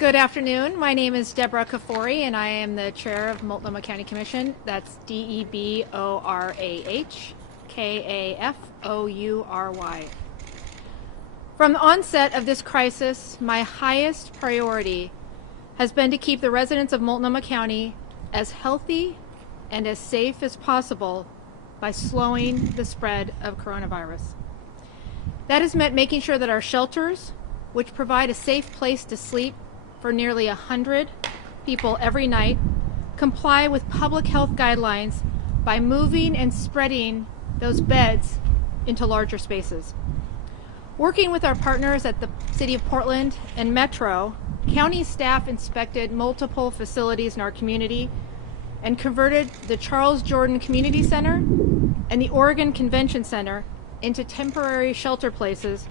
Good afternoon. My name is Deborah Kafoury, and I am the chair of Multnomah County Commission. That's Deborah From the onset of this crisis, my highest priority has been to keep the residents of Multnomah County as healthy and as safe as possible by slowing the spread of coronavirus. That has meant making sure that our shelters, which provide a safe place to sleep for nearly 100 people every night, comply with public health guidelines by moving and spreading those beds into larger spaces. Working with our partners at the City of Portland and Metro, county staff inspected multiple facilities in our community and converted the Charles Jordan Community Center and the Oregon Convention Center into temporary shelter places,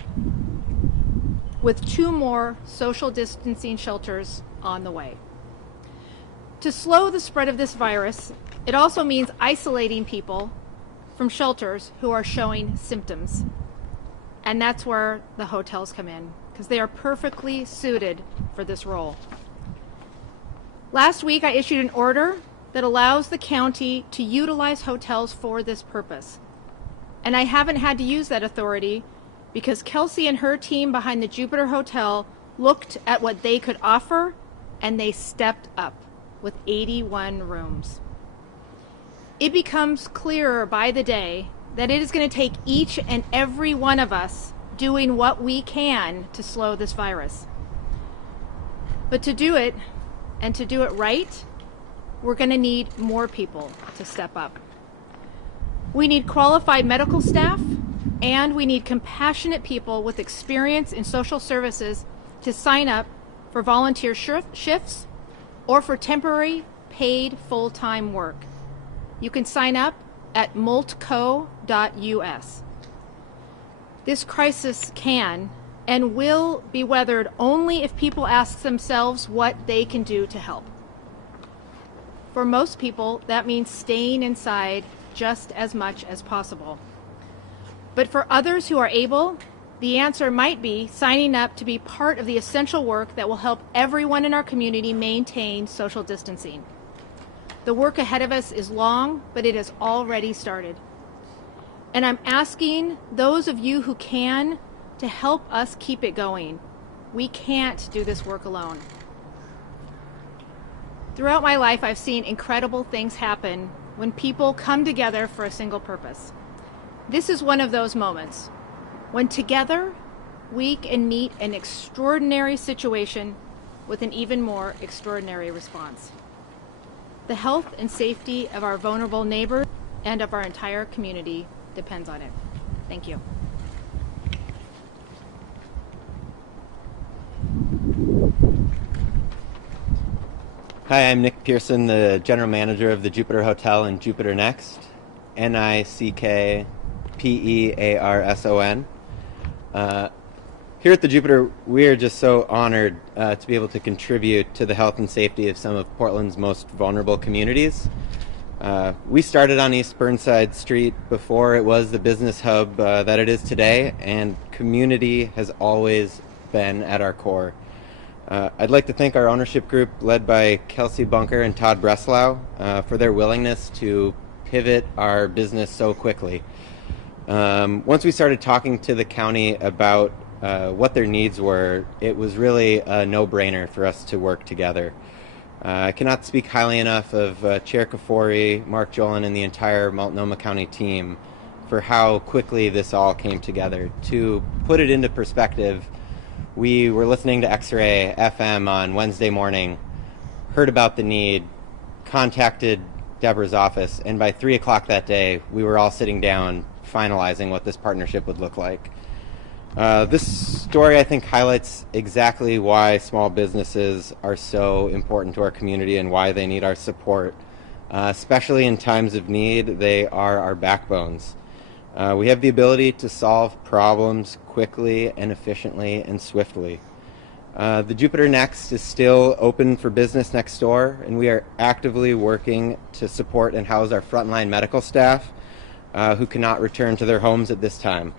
with 2 more social distancing shelters on the way. To slow the spread of this virus, it also means isolating people from shelters who are showing symptoms. And that's where the hotels come in, because they are perfectly suited for this role. Last week, I issued an order that allows the county to utilize hotels for this purpose. And I haven't had to use that authority because Kelsey and her team behind the Jupiter Hotel looked at what they could offer, and they stepped up with 81 rooms. It becomes clearer by the day that it is going to take each and every one of us doing what we can to slow this virus. But to do it, and to do it right, we're going to need more people to step up. We need qualified medical staff, and we need compassionate people with experience in social services to sign up for volunteer shifts or for temporary paid full-time work. You can sign up at MultCo.us. This crisis can and will be weathered only if people ask themselves what they can do to help. For most people, that means staying inside just as much as possible. But for others who are able, the answer might be signing up to be part of the essential work that will help everyone in our community maintain social distancing. The work ahead of us is long, but it has already started. And I'm asking those of you who can to help us keep it going. We can't do this work alone. Throughout my life, I've seen incredible things happen when people come together for a single purpose. This is one of those moments when together we can meet an extraordinary situation with an even more extraordinary response. The health and safety of our vulnerable neighbors and of our entire community depends on it. Thank you. Hi, I'm Nick Pearson, the general manager of the Jupiter Hotel and Jupiter Next, NICKPEARSON. Here at the Jupiter, we are just so honored to be able to contribute to the health and safety of some of Portland's most vulnerable communities. We started on East Burnside Street before it was the business hub that it is today, and community has always been at our core. I'd like to thank our ownership group led by Kelsey Bunker and Todd Breslau for their willingness to pivot our business so quickly. Once we started talking to the county about what their needs were, it was really a no-brainer for us to work together. I cannot speak highly enough of Chair Kafoury, Mark Jolin, and the entire Multnomah County team for how quickly this all came together. To put it into perspective, we were listening to X-Ray FM on Wednesday morning, heard about the need, contacted Deborah's office, and by 3 o'clock that day, we were all sitting down finalizing what this partnership would look like. This story, I think, highlights exactly why small businesses are so important to our community and why they need our support. Especially in times of need, they are our backbones. We have the ability to solve problems quickly and efficiently and swiftly. The Jupiter Next is still open for business next door, and we are actively working to support and house our frontline medical staff who cannot return to their homes at this time.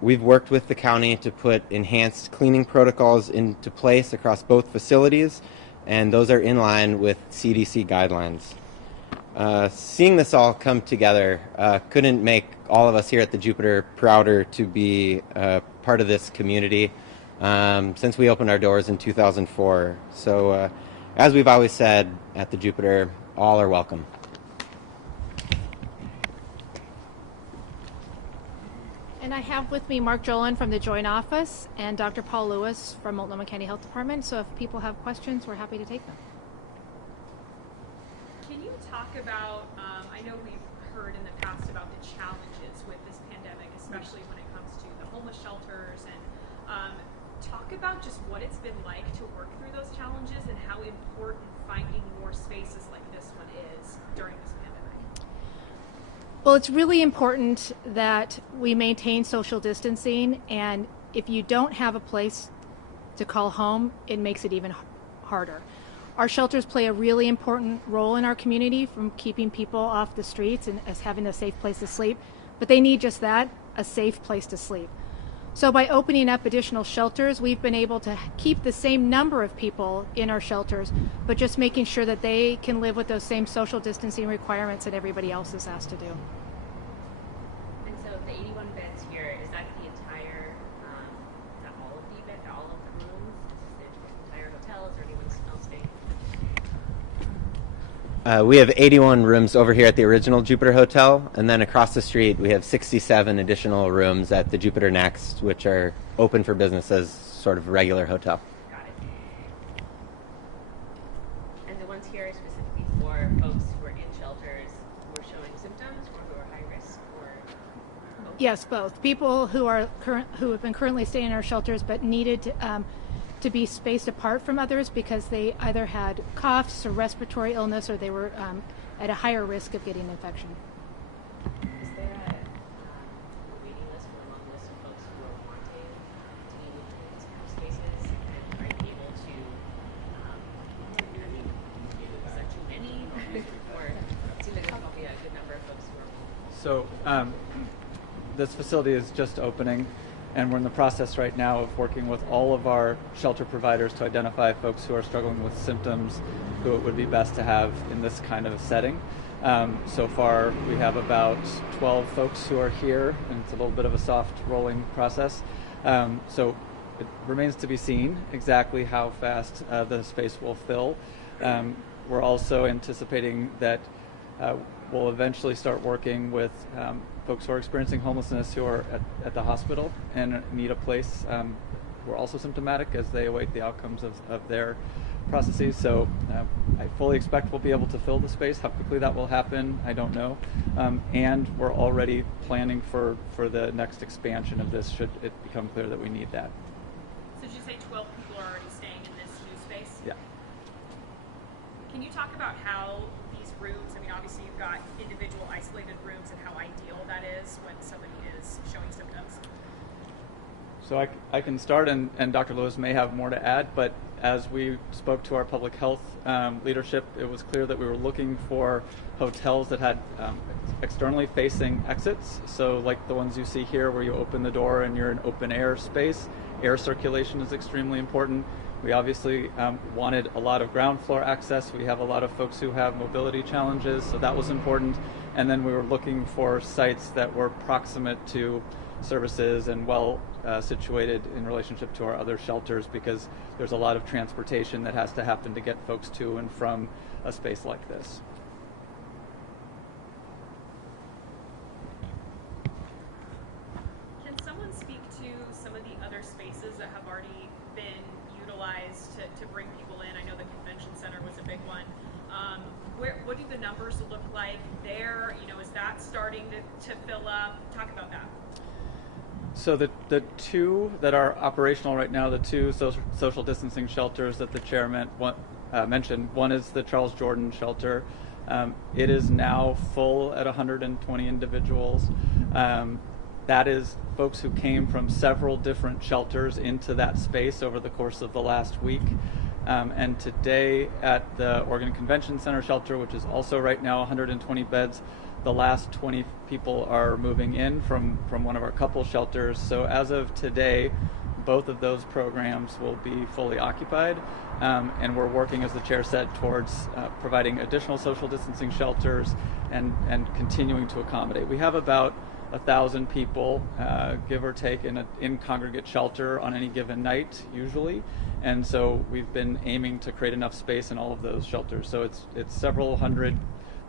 We've worked with the county to put enhanced cleaning protocols into place across both facilities, and those are in line with CDC guidelines. Seeing this all come together couldn't make all of us here at the Jupiter prouder to be part of this community since we opened our doors in 2004. So, as we've always said at the Jupiter, all are welcome. And I have with me Mark Jolin from the Joint Office and Dr. Paul Lewis from Multnomah County Health Department. So if people have questions, we're happy to take them. Can you talk about, I know we've heard in the past about the challenges with this pandemic, especially when it comes to the homeless shelters, and talk about just what it's been like to work through those challenges and how important finding more spaces like this one is during this pandemic. Well, it's really important that we maintain social distancing, and if you don't have a place to call home, it makes it even harder. Our shelters play a really important role in our community, from keeping people off the streets and as having a safe place to sleep, but they need just that, a safe place to sleep. So by opening up additional shelters, we've been able to keep the same number of people in our shelters, but just making sure that they can live with those same social distancing requirements that everybody else is asked to do. And so the 81 beds here, is that the entire, is that all of the beds, all of the rooms? Is it the entire hotel? Is there anyone else staying? We have 81 rooms over here at the original Jupiter Hotel, and then across the street we have 67 additional rooms at the Jupiter Next, which are open for business as sort of a regular hotel. Got it. And the ones here are specifically for folks who are in shelters who are showing symptoms or who are high risk, or both? Yes, both. People who have been currently staying in our shelters but needed to be spaced apart from others because they either had coughs or respiratory illness, or they were at a higher risk of getting infection. Is there a waiting list or a long list of folks who are wanting to be in these kind of spaces? And are you able to, is that too many? Or it seems like there's probably a good number of folks who are So this facility is just opening, and we're in the process right now of working with all of our shelter providers to identify folks who are struggling with symptoms who it would be best to have in this kind of setting. So far, we have about 12 folks who are here, and it's a little bit of a soft rolling process. So it remains to be seen exactly how fast the space will fill. We're also anticipating that we'll eventually start working with folks who are experiencing homelessness who are at the hospital and need a place who are also symptomatic as they await the outcomes of their processes. So I fully expect we'll be able to fill the space. How quickly that will happen, I don't know. And we're already planning for the next expansion of this should it become clear that we need that. So did you say 12 people are already staying in this new space? Yeah. Can you talk about how these rooms, I mean, obviously you've got individual isolated rooms, and how ideal that is when somebody is showing symptoms? So I can start, and Dr. Lewis may have more to add, but as we spoke to our public health leadership, it was clear that we were looking for hotels that had externally facing exits. So like the ones you see here where you open the door and you're in open air space. Air circulation is extremely important. We obviously wanted a lot of ground floor access. We have a lot of folks who have mobility challenges, so that was important. And then we were looking for sites that were proximate to services and well situated in relationship to our other shelters, because there's a lot of transportation that has to happen to get folks to and from a space like this. Can someone speak to some of the other spaces that have already been utilized to bring people in? I know the convention center was a big one. What do the numbers look like there? You know, is that starting to fill up? Talk about that. So the two that are operational right now, the two social distancing shelters that the chair mentioned, one is the Charles Jordan shelter. It is now full at 120 individuals. That is folks who came from several different shelters into that space over the course of the last week. And today at the Oregon Convention Center shelter, which is also right now 120 beds, the last 20 people are moving in from one of our couple shelters. So as of today, both of those programs will be fully occupied, and we're working, as the chair said, towards providing additional social distancing shelters and continuing to accommodate. We have about 1,000 people, give or take, in congregate shelter on any given night, usually, and so we've been aiming to create enough space in all of those shelters. So it's several hundred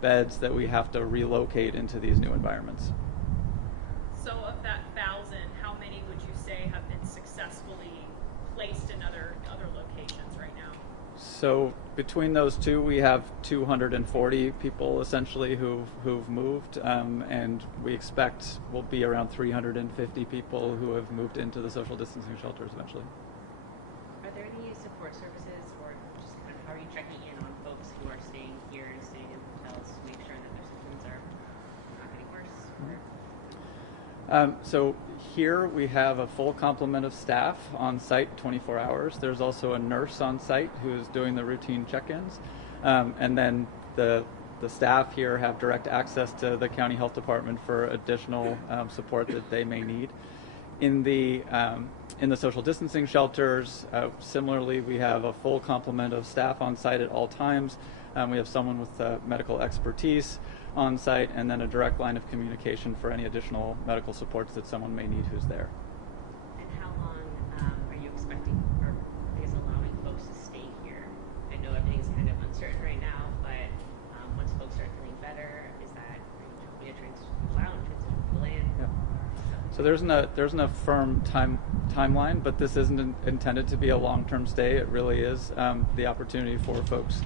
beds that we have to relocate into these new environments. So of that 1,000, how many would you say have been successfully placed in other locations right now? So between those two, we have 240 people essentially who've moved, and we expect will be around 350 people who have moved into the social distancing shelters eventually. Are there any support services, or just kind of how are you checking in on folks who are staying here and staying in hotels to make sure that their symptoms are not getting worse? So here we have a full complement of staff on site 24 hours. There's also a nurse on site who is doing the routine check-ins. And then the staff here have direct access to the county health department for additional support that they may need. In the social distancing shelters, similarly, we have a full complement of staff on site at all times. We have someone with medical expertise on site, and then a direct line of communication for any additional medical supports that someone may need who's there. And how long are you expecting, or I guess allowing folks to stay here? I know everything's kind of uncertain right now, but once folks start feeling better, is that, are you hoping to transition people out, transition people in? Yeah. So there isn't a firm timeline, but this isn't intended to be a long-term stay. It really is the opportunity for folks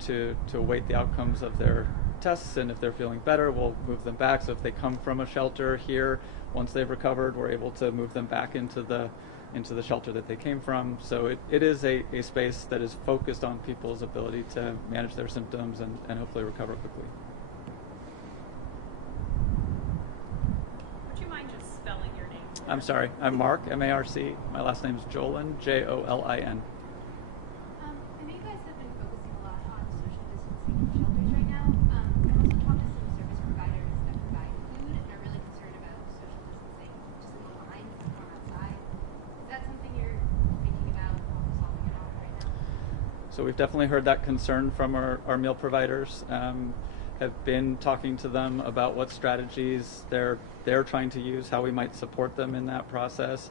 to await the outcomes of their tests, and if they're feeling better, we'll move them back. So if they come from a shelter here, once they've recovered, we're able to move them back into the shelter that they came from. So it is a space that is focused on people's ability to manage their symptoms and hopefully recover quickly. Would you mind just spelling your name? I'm sorry. I'm Mark, M-A-R-C. My last name is Jolin, J-O-L-I-N. I know you guys have been focusing a lot on social distancing in shelters right now. I've also talked to some service providers that provide food and are really concerned about social distancing just in the lines or outside. Is that something you're thinking about solving at all right now? So we've definitely heard that concern from our meal providers. Have been talking to them about what strategies they're trying to use, how we might support them in that process.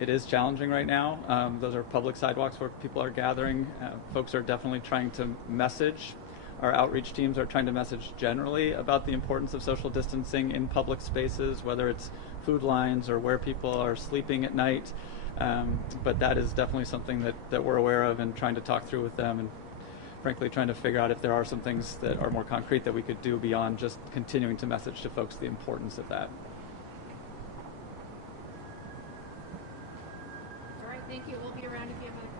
It is challenging right now. Those are public sidewalks where people are gathering. Folks are definitely trying to message. Our outreach teams are trying to message generally about the importance of social distancing in public spaces, whether it's food lines or where people are sleeping at night. But that is definitely something that we're aware of and trying to talk through with them, and frankly trying to figure out if there are some things that are more concrete that we could do beyond just continuing to message to folks the importance of that. All right, thank you. We'll be around if you have other questions.